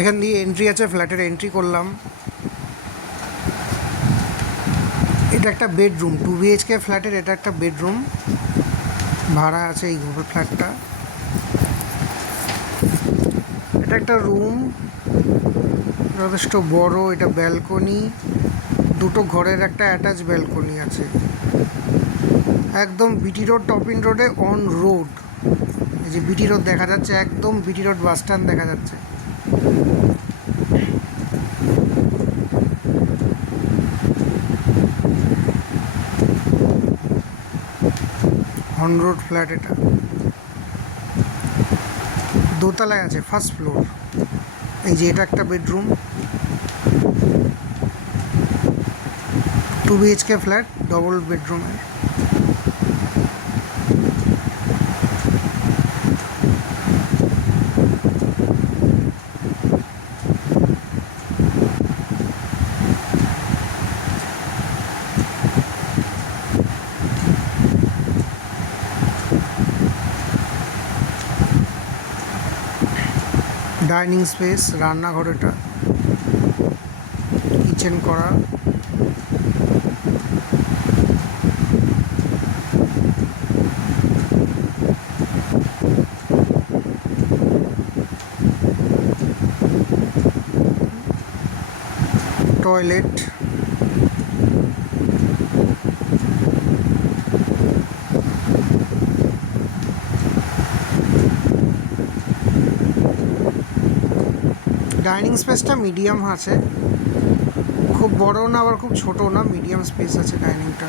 এখান দিয়ে এন্ট্রি আছে, ফ্ল্যাটের এন্ট্রি করলাম। এটা একটা বেডরুম, 2 BHK ফ্ল্যাটের এটা একটা বেডরুম, ভাড়া আছে এই ফ্ল্যাটটা। এটা একটা রুম, যথেষ্ট বড়। এটা ব্যালকনি, দুটো ঘরের একটা অ্যাটাচ ব্যালকনি আছে। একদম বিটি রোড, টপিন রোডে অন রোড। এই যে বিটি রোড দেখা যাচ্ছে, একদম বিটি রোড বাস স্ট্যান্ড দেখা যাচ্ছে। অন রোড ফ্ল্যাট এটা, দোতলায় আছে, ফার্স্ট ফ্লোর। এই যে এটা একটা বেডরুম, 2 BHK ফ্ল্যাট, ডবল বেডরুমের। ডাইনিং স্পেস, রান্নাঘর, এটা কিচেন করা। টয়লেট, ডাইনিং স্পেসটা মিডিয়াম আছে, খুব বড় না আবার খুব ছোট না, মিডিয়াম স্পেস আছে ডাইনিংটা।